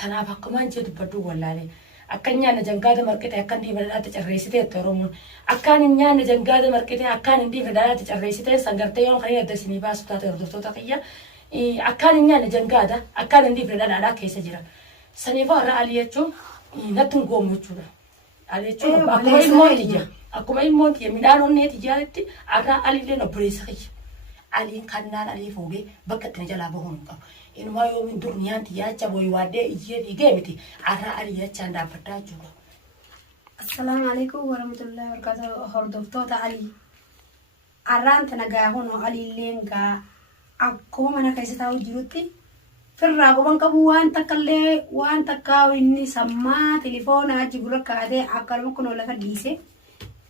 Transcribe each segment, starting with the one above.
Tanaaf akkumaan jedhu badduu wallaalee akkan nyaanna jangaada marqite akkan diimadaatti carreessitee Oromoon akkaan hin nyaanne jangaada marqite akkaan hin diimadaatti carreessitee sangartee yoon kan adda isinii baasu taate hordoftoota kiyya akkaan hin nyaanne jangaada akkaan hin diimadaadhaa keessa jira. Saniifaa irraa alii jechuun natti hin goommachuudha. Alii jechuun akkuma ilmooti jira. Akkuma ilmooti midhaan onneeti jaaletti irraa aliilee obboleessa kiyya. Aliin kannaan alii fuudhee bakka itti jalaa bahuu hin qabu. Inuma yoomin dur nyaanti yaacha boy waadee iyyee dhiigee miti arraa alii yachaan dhaabbadhaa jiru. Assalaamu alaikum warahmatullahi wabarakatuh. Hordoftoota alii. Arraan tana gaa hunoo aliilleen gaa akkuma mana keessa taa'u jirutti firraa quban qabu waan takkaa inni sammaa telefoonaa achi gurra kaatee akkanuma kun lafa dhiise.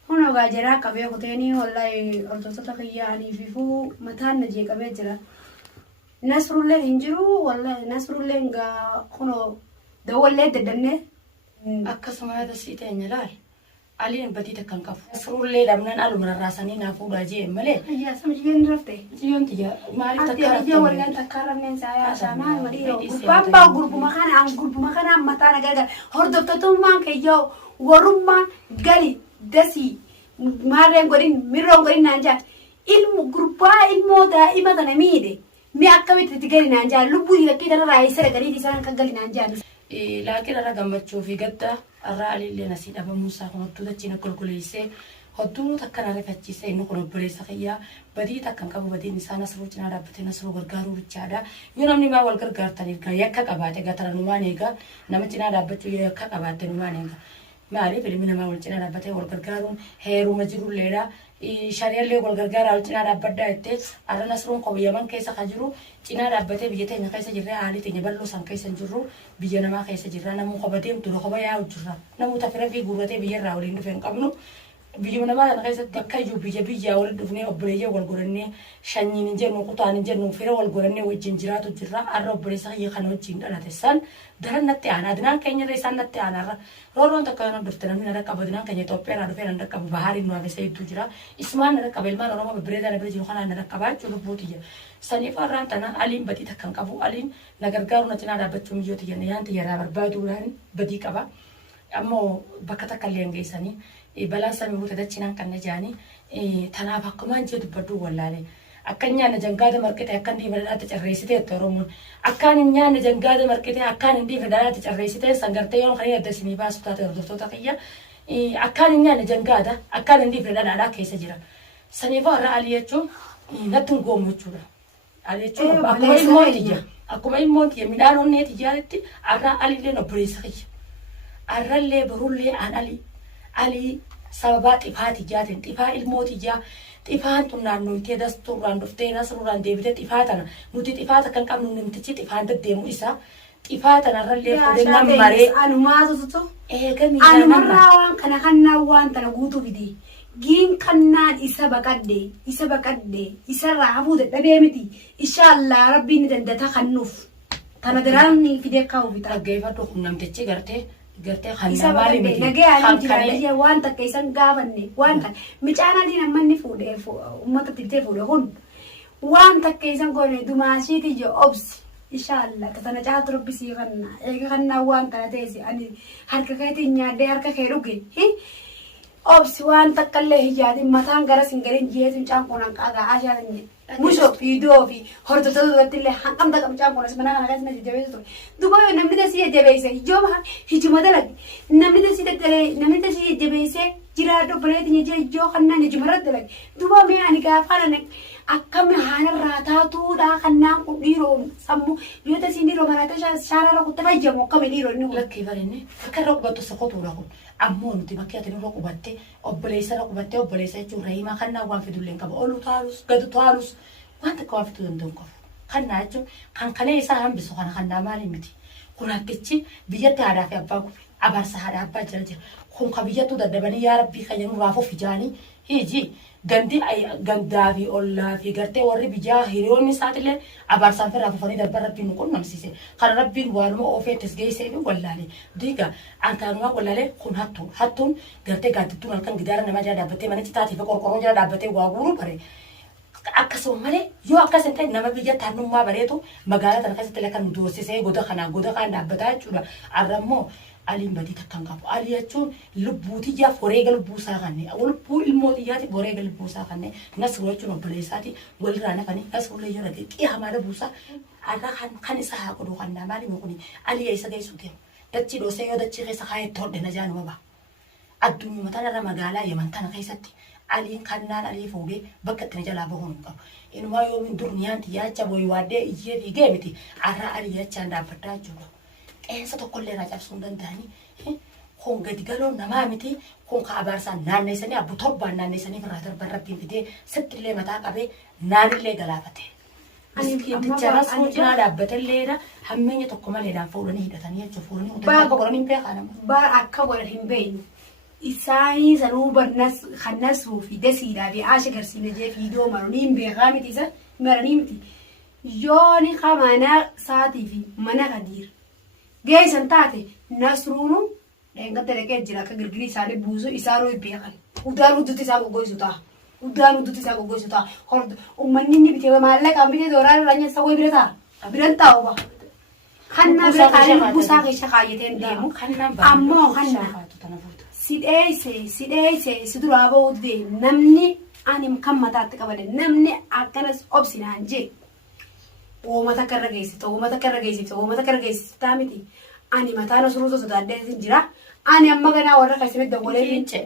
Hunoo gaa jiraa qabee kuteenii wallahi hordoftoota kiyyaanii fifuu mataan na jeeqamee jira. Nasrullee hinjiru wallahi nasrullee nga kuno dawallee dadanne akkasuma yaada sii ta'e laal aliin badii takkan qabu nasrullee dhabnaan aluma rarraasanii naa fuudhaa jee malee ayyaa samjeen rafte jiyoon tiyya maaliif takkaa ayyaa wallaan takkaa rafneen saayaa shaanaa madhiiroo gurbaan gurbuma kana mataa nagargar hordoftotummaan keeyyoo warrummaan gali dasii maarreen godhin mirroon godhin naan jaa ilmu gurbaa ilmoo daa'ima kana miidhe mi akkamitti itti gadi naan jaan lubbuu dhiigakkii tanarraa eessara gadiiti isaan kan gali naan jaan. Laakiin irra gammachuu fi gadda irraa aliillee nasii dhabamuusaa kun hodduu tachiin qulqulleessee hodduu takkan ariifachiisee inni kun obboleessa kiyyaa badii takkan qabu badiin isaa nasruu cinaa dhaabbatee nasruu gargaaruu bichaadha. Yoo namni maa wal gargaartaniif yakka qabaate gatara numaan eegaa nama cinaa dhaabbachuu yakka qabaate numaan eegaa. Maaliif ilmi namaa wal cinaa dhaabbatee wal gargaaruun heeruma jirulleedha. Shari'allee wal gargaaraa wal cinaa dhaabbaddaa jettee arra nasruun qobiyyaman keessa kan jiru cinaa dhaabbatee biyya teenya keessa jirree haalii teenya bal'oo san keessa jirru biyya namaa keessa jirra namuu qoba deemtu qoba yaa'u jirra namuu tafira fi guurratee biyyarraa waliin dhufe hin qabnu biyya namaa kana keessatti bakka iyyuu biyyaa waliin dhufnee obboleeyyaa wal godhannee shanyiin hin jennu kutaan hin jennu fira wal godhannee wajjin jiraatu jirra arra obboleessa kiyya kana wajjin dhalate san daran natti aanaa adinaan keenya irra isaan natti aanaarra rooroon takka yana dhufte namni nara qabu adinaan keenya Itoophiyaa dhufee nara qabu bahaariin nuuf isa hedduu jira ismaan nara qaba ilmaan Oromoo bibbireetaa na bira jiru kanaan nara qabaa jechuun lubbuutiyya saniif arraan tana aliin badii takkan qabu aliin na gargaaru na cinaa dhaabbachuu miyyooti jenna yaanti yaraa barbaaduudhaan badii qaba ammoo bakka takka illee geessanii balaa samii buute dachinaan kan na jaanii tanaaf akkumaan jedhu badduu wallaalee akkan nyaanna jangaada marqite akkan diimadaatti carreessitee Oromoon akkaan hin nyaanne jangaada marqite akkaan hin diimadaatti carreessitee sangartee yoon kan adda isinii baasu taate hordoftoota kiyya akkaan hin nyaanne jangaada akkaan hin diimadaadhaa keessa jira. Saniifaa irraa alii jechuun natti hin goommachuudha. Alii jechuun akkuma ilmooti jira akkuma ilmooti midhaan onneeti jaaletti arraa aliillee obboleessa kiyya. Arrallee barullee aan alii sababaa xifaati jaatin xifaa ilmooti jaa xifaan tun naannoo itee dastuurraan dhuftee nasruurraan deebitee xifaa tana nuti xifaata kan qabnu namtichi xifaan deddeemu isaa xifaa tanarrallee fudhannaan maree anumaatu tutu eegamii anumarraa waan kana kannaan waan tana guutuu fide giin kannaan isa baqadde isarraa hafuu dadhabee miti inshaallah rabbiin ni dandata kannuuf tana daraan fidee kaa'u bita dhaggeeffadhu kun namtichi gartee isa bagadde nagee ani jiraatee waan takka isan gaafanne waan kan micaanaatiin ammanni fuudhee uummata tittee fuudhe hun waan takka isan goone dumaashiiti ije obsi inshaallah tana caatu rabbisii kanna eega kannaa waan tana teessi ani harka keetiin nyaadhee harka kee dhuge obsi waan takka illee hijaatiin mataan gara singariin jiyeetiin caanquunan qaagaa ashaatan musho fiidoo fi hordoftoota duratti illee hanqamta qabu caanquunas mana kana keessatti jajjabeessu ture duba yoo namni tasii jajjabeesse hijuma dalage namni tasii jajjabeesse jiraadhu obboleetiin ijoo kannaan hijumarratti dalage duba mee ani gaafaan akkami haanarraa taatuudha kannaan kun dhiiroo sammuu yoo tasii dhiiroo maraatee shaararra kutte fayyadamu akkami dhiiroo inni kun lakkee barenne akka irra qubattu sokotuudha kun ammoo nuti bakki ati irra qubatte obboleessa jechuun rahimaa kannaan waan fidullee hin qabu olu taalus gadu taalus waan takka waan fiduu danda'u qabu kannaa jechuun kan kanee isaa hambisu kana kannaa maali miti kun akkichi biyyatti haadhaa fi abbaa gufe abaarsa haadhaa abbaa jira kun ka biyyattuu daddabanii yaa rabbii kayya nurraafuuf ijaanii hiji gandaa fi ollaa fi gartee warri biyyaa hiriyoonni isaatiillee abaarsaan firraa fufanii darba rabbiin nu qunnamsiise kan rabbiin waanuma oofeettis geessee fi wallaalee diiga antaanumaa wallaalee kun hattuun gartee gaaddittuun halkan gidaara namaa jala dhaabbattee mana citaatii fi qorqorroo jala dhaabbattee waa guuruu bare akkasuma malee yoo akkas hin ta'e nama biyya taannummaa bareetu magaalaa tana keessatti illee kan doorsisee goda kaan dhaabbataa jechuudha. Arrammoo aliin badii takkan qabu. Ali jechuun lubbuutiyyaaf wareega lubbuusaa kannee lubbuu ilmootiyaatiif wareega lubbuusaa kannee Nasruu jechuun obboleessaati walirraa nafanii Nasruullee yoo dhagee qiyyaamaadha buusaa arraa kan isa haa godhuu kan naa maali kuni Ali isa geessu deemu. Dachii dhoosee yoo dachii keessa kaayetti hodhe na jaanuma ba'a. Addunyaa tanarra magaalaa Yaman tana keessatti aliin kannaan alii fuudhee bakka itti na jalaa bahuu hin qabu. Inumaa yoomiin durniyaan xiyyaachaa booyi waaddee iyyee fiigee miti arraa alii jechaan dhaabbaddaa jechuudha. Qeensa tokkollee naa cabsuu hin danda'anii kun gadi galoo namaa miti kun ka'abaarsaan naanneessanii abbu torbaan naanneessanii irraa darban rabbiin fidee sittillee mataa qabee naanillee galaafate. Miskiinticha Nasruu cinaa dhaabbatelleedha hammeenya tokko maleedhaan fuudhanii hidhatanii jechuudha fuudhanii hidhatanii akka godhan hin beekaa nama. Baar akka godhan hin beeknu. Isaanii sanuu kan Nasruu fi Dasiidhaa fi Aasha Garsiina jee fiidoo maranii hin beekaa miti isa maranii miti. Yooni mana saatii fi mana Kadiir. Geessan taate Nasruunu dheengadda dhaqee jira akka girgirii isaanii buusu isaanuu hin beekan. Udaan hudduutti isaa goggoisu ta'a. Udaan hudduutti isaa goggoisu ta'a. Uummanni inni bitee maallaqaan bitee dooraan irraa nyaata sawwee bira ta'a. Biran taa'u ba'a. Kanna bira taa'ee lubbusaa keessa kaayyateen deemu. Ammoo kanna sidheesse si duraa ba'uu deemu namni ani kan mataatti qabade namni akkanas obsinaan jee. Uummata karra geessifta uummata karra geessifta uummata karra geessiftaa miti ani mataa Nasruu sodaaddeetiin jira ani amma ganaa warra kasimee dawwaleetiin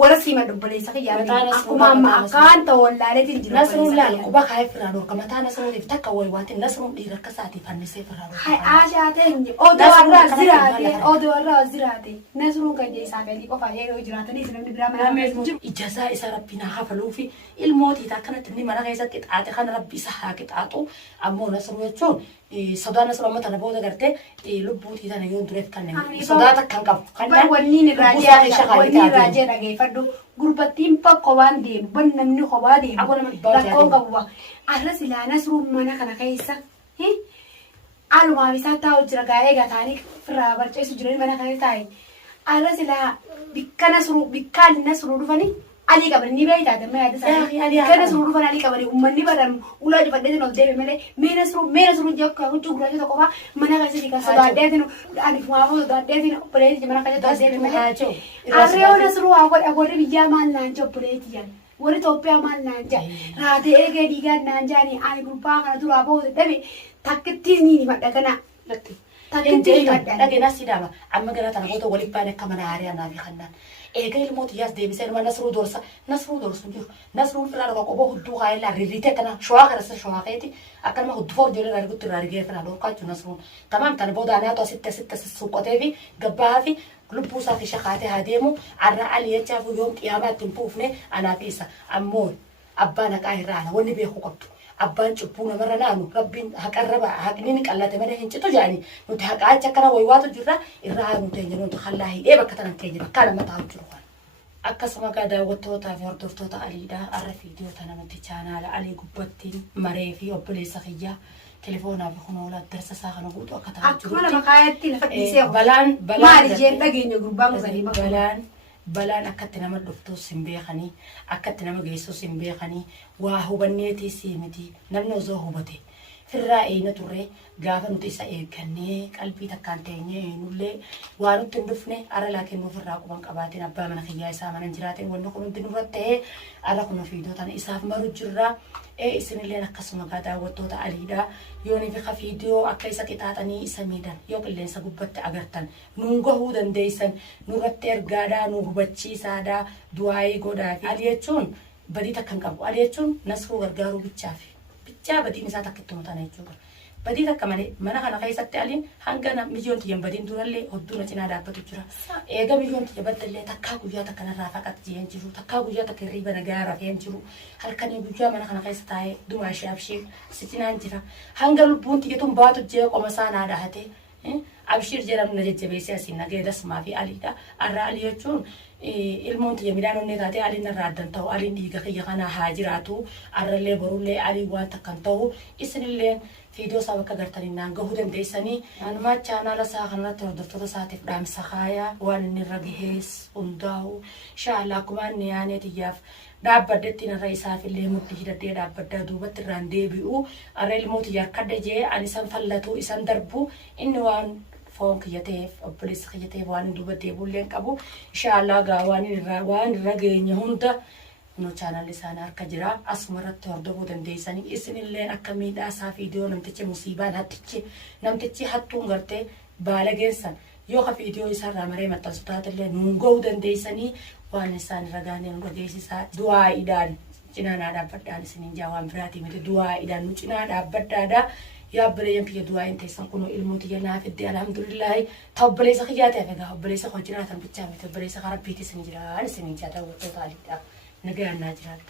warra siima dubbaleessa kiyyaatti akkuma amma akkaan ta'ollaaleetiin jira. Nasruun laal quba kaayee firaan orka mataa Nasruutiif takka wayiwaatiin Nasruun dhiira akka isaatii fannisee firaan orka. Hai aashaateen odoo warraa ziraate Nasruun kan isaa galii qofa yeroo jiraatanii namni biraa mana ijazaa isa rabbiin haa hafaluu fi ilmootii akkanatti inni mana keessatti xaate kan rabbi isa haa qixaaxu ammoo Nasruu jechuun sodaa Nasruu amma tana booda gartee lubbuutii tana yoo dureef kan sodaa takkan qabu. Wanni irraa jee dhageeffadhu gurbattiin bakka waan deemu ban namni kophaa deemu rakkoon qabu. Arra silaa Nasruun mana kana keessa alumaa bisaa taa'u jira gaa'ee gataanii firraa barceessu jiranii mana kana taa'e. Arra silaa bikkaan Nasruu dhufanii alii qabani ni beektaa damma yaada isaa. Kana Nasruu dhufan alii qabani uummanni baran ulaa jifadheetiin ol deeme malee mee Nasruu jechuudha huccuu gurraacha tokko fa'aa mana keessatti kan sodaadheetiin ani fumaafuu sodaadheetiin obboleetti mana keessatti ol deeme malee. Arreeoo Nasruu warri biyyaa maal naan jee obboleetti yan warri Itoophiyaa maal naan jee raatee eegee diigaan naan jaanii ani gurbaa kana duraa bahuu dadhabe takkittiin ni madda kana. Dhageenas sidaama amma gara tana goota waliin baane akka mana haarii anaa fi kannaan. Eega ilmootiyaas deebisee nama Nasruu dorsu jiru. Nasruun firaan akka qoboo hudduu kaayilaa rirriitee kana shawaa kanasa shawaa keeti akka nama hudduu foor ijoollee raarigutti irraa rigee firaan dhorkaa jechuun Nasruun. Tamam tana booda anaatu asitti suuqotee fi gabbaa fi lubbuu isaa fi shakaatee haa deemu arraa alii jechaa fi yoom qiyaamaa ittiin puufne anaaf isa ammoo abbaan haqaa irraa ana wanni beeku qabdu. Abbaan cubbuu namarra naanu rabbiin haqarraba haqni ni qallate mana hin citu jaani nuti haqa acha kana waywaatu jirra irraa nuti hin jiru khallaa hidhee bakka tanan keenya bakka nama taa'u jiru kan akkasuma gaa daawwattootaa fi hordoftoota aliidha arra fiidiyoo tana nuti chaanaala alii gubbattiin maree fi obboleessa kiyyaa telefoonaa fi kunoola darsa isaa kana guutu akka ta'aa jiru akkuma nama kaayaatti lafa dhiisee balaan maali jeen dhageenya gurbaa musanii balaan akkatti nama dhuftus hin beekanii akkatti nama geessus hin beekanii waa hubanneetis miti namni osoo hubate firraa eeyna turre gaafa nuti isa eeggannee qalbii takkaan teenyee nullee waa nutti hin dhufne ara laakiin nuuf irraa quban qabaatiin abbaa mana kiyyaa isaa mana jiraateen wanni kun hundi nurra ta'ee ara kun fiidiyoo isaaf maru jirra isinilleen akkasuma gaa daawwattoota aliidha yooni fi fiidiyoo akka isa qixaaxanii isa miidhan yoo qilleensa gubbatti agartan nuun gahuu dandeessan nurratti ergaadhaa nu hubachiisaadhaa du'aayii godhaa fi ali jechuun badii takkan qabu ali jechuun Nasruu gargaaruu bichaafi bichaa badiin isaa takka ittuma tana jechuudha. Badii takka malee mana kana keessatti aliin hanga milyoon tiyyan badiin durallee hodduu na cinaa dhaabbatu jira. Eega milyoon tiyya baddallee takkaa guyyaa takka narraa faqatti jeen jiru takkaa guyyaa takka hirriiba nagaa rafeen jiru halkanii guyyaa mana kana keessa taa'ee dumaa ishee abshee si cinaan jira hanga lubbuun tiyyatuun baatu jee qoma isaa naa dhahatee abshir jedhamu na jajjabeessee asiin nagee dasmaa fi aliidha. Arra alii jechuun ilmoon tiyya midhaan onnee taatee aliin narraa addan ta'u aliin dhiiga kiyya kana haa jiraatu arrallee borullee alii waan takkan ta'u isinillee فيديو سابقا قرتني نانغو هدن ديساني أنا ما channel ساخنا تردفتو ساتف دام سخايا وان نرغيهيس ونداو شاء الله كمان نياني تياف دابدتين الرئيسة في اللي مدهدة دي دابدة دوبت الراندي بيو أريل موت يركد جي أني سنفلتو إسان دربو إنوان فونك يتيف أبليس خيتيف وان دوبت يبول لينك أبو إن شاء الله غاوان رغيني هوندا no channel lisana arkajira asmarat tordobu dandeysani isinilleen akkamii asa video namtichi musiibaan hattichi namtichi hattuun garte baalageessan yoo ka video isa ramaree maxxansutaatille nungoo dandeysani waan isaan ragaanee nu dhageessisaa du'aa idaan cinaa dhaabbadhaan isiniin jaawaan biraatii miti du'aa idaan nu cinaa dhaabbadhaadha yaa obboleeyyan kiyya du'aa hin teessan kunoo ilmooti yennaa fidde alhamdulillahi ta obboleessa kiyyaatee fegaa obboleessa koo jiraatan bichaa miti obboleessa karabbiiti isin jiraan isiniin jaa daawwattoota aliidhaaf نجانا جهاد